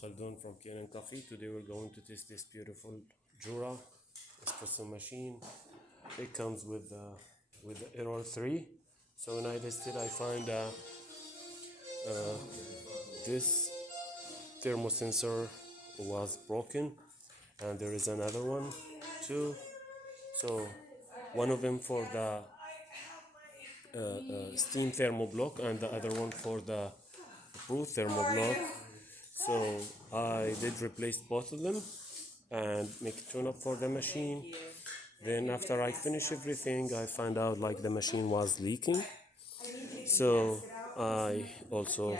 Khaldun from Ken Coffee. Today we're going to test this beautiful Jura espresso machine. It comes with the error 3. So when I tested, I find this thermosensor was broken, and there is another one too. So one of them for the steam thermoblock and the other one for the brew thermoblock. So I did replace both of them and make a tune up for the machine. Then after I finish everything, I find out like the machine was leaking. So I also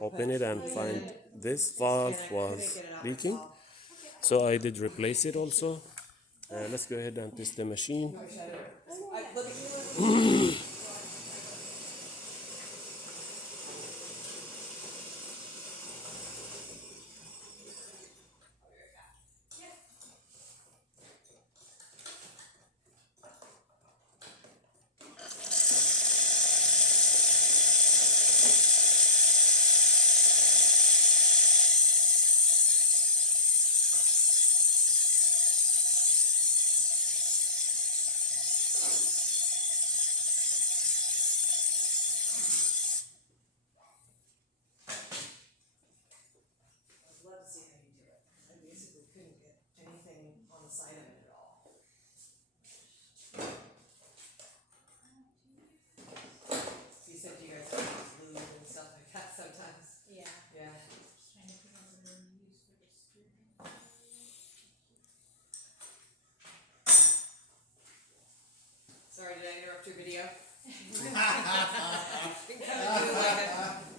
open it and find this valve was leaking. So I did replace it also. Let's go ahead and test the machine. Love to see how you do it. I basically couldn't get anything on the side of it at all. You said you guys use lube and stuff like that sometimes. Yeah. Yeah. Just trying to think of the name you use for the student. Sorry, did I interrupt your video?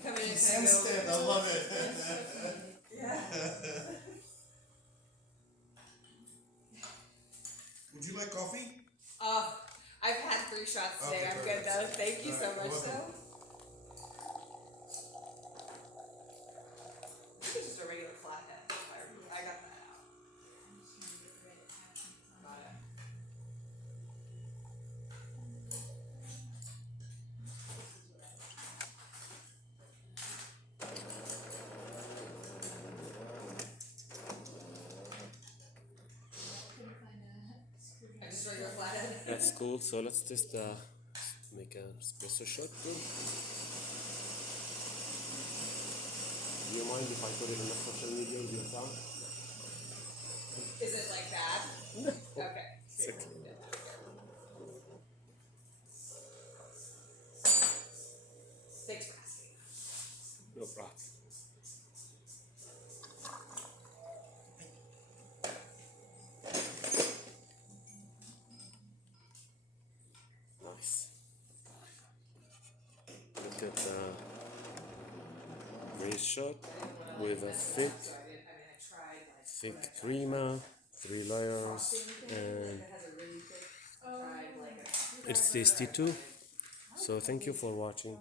Come in and Sensed it, I love it. Yeah. Would you like coffee? Oh, I've had 3 shots today. Okay, I'm good perfect. though. Thank you so Alright, much you're welcome. though. This is just a regular flathead. I got that out. I'm just trying to get rid of having Got it. couldn't find a screwdriver. Just regular flathead. That's cool. So let's test make an espresso shot. Good. Do you mind if I put it on the social media with your sound? Is it like bad? No. Okay. It's okay. Thanks for asking. No problem. Nice. Look at the great shot with a thick crema, 3 layers, and it's tasty too. So thank you for watching.